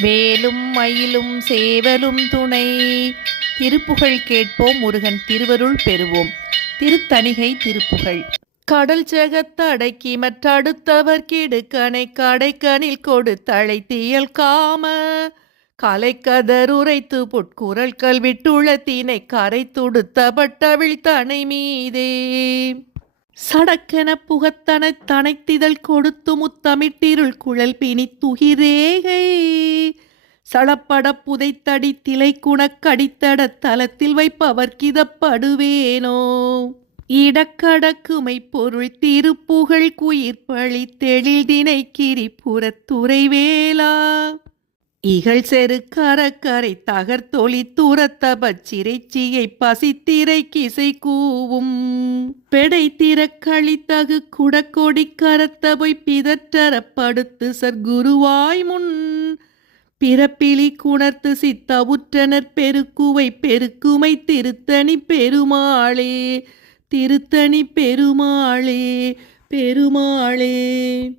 வேலும் மயிலும் சேவலும் துணை. திருப்புகழ் கேட்போம், முருகன் திருவருள் பெறுவோம். திருத்தணிகை திருப்புகழ். கடல் ஜெகத்தடக்கி மற்றடுத்தவர் கெடுக்கணை கடைக்கனில் கொடுத்தழைத்தியல் காம கலைக்கதர் உரைத்து பொற்குரல் கல்விட்டுளத்தினை கரை துடுத்தப்பட்டவிழ் தனை மீதே சடக்கென புகத்தனைத் தனைத்திதழ் கொடுத்து முத்தமிட்டிருள் குழல் பிணி துகிரேகை சடப்பட புதைத்தடி திலை குணக்கடித்தட தலத்தில் வைப்பவர்க்கிதப்படுவேனோ. இடக்கடக்குமை பொருள் திருப்புகழ் குயிர்பழி தெளில் தினை கிரிபுறத்துறைவேலா இகழ் செரு கரக்கரை தகர்த்தொளி தூரத்த பச்சிறைச்சியை பசித்திரை கிசை கூவும் பெடை திறக்களித்தகு குடக்கொடி கரத்த பொய் பிதற்றரப்படுத்து சர்க்குருவாய் முன் பிறப்பிலி குணர்த்து சித்தவுற்றனர் பெருக்குவை பெருக்குமை திருத்தணி பெருமாளே திருத்தணி பெருமாளே பெருமாளே.